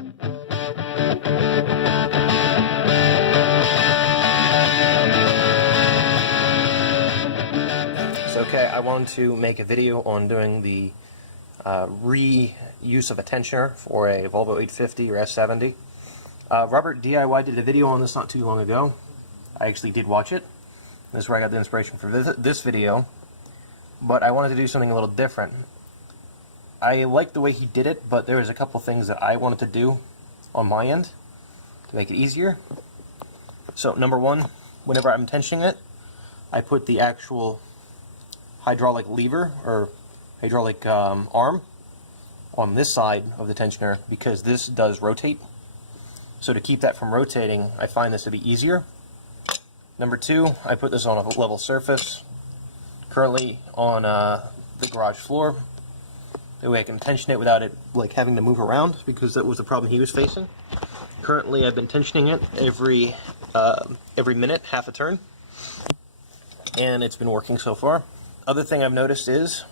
So, okay, I wanted to make a video on doing the reuse of a tensioner for a Volvo 850 or S70. Robert DIY did a video on this not too long ago. I actually did watch it. This is where I got the inspiration for this video. But I wanted to do something a little different. I liked the way he did it, but there was a couple things that I wanted to do on my end to make it easier. So, number one, whenever I'm tensioning it, I put the actual hydraulic lever or hydraulic arm on this side of the tensioner because this does rotate. So to keep that from rotating, I find this to be easier. Number two, I put this on a level surface, currently on the garage floor. That way I can tension it without it like having to move around, because that was the problem he was facing. Currently I've been tensioning it every minute, half a turn, and it's been working so far. Other thing I've noticed is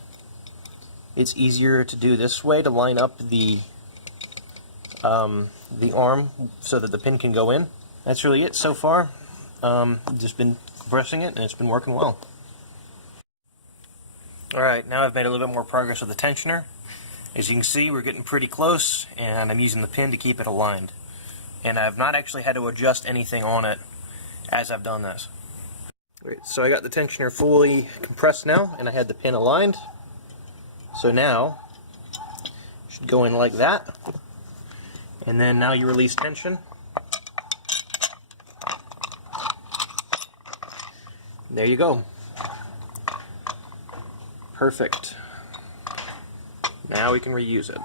it's easier to do this way, to line up the arm so that the pin can go in. That's really it so far. Just been compressing it and it's been working well. Alright, now I've made a little bit more progress with the tensioner. As you can see, we're getting pretty close, and I'm using the pin to keep it aligned. And I've not actually had to adjust anything on it as I've done this. Great, so I got the tensioner fully compressed now, and I had the pin aligned. So now, it should go in like that. And then now you release tension. There you go. Perfect. Now we can reuse it.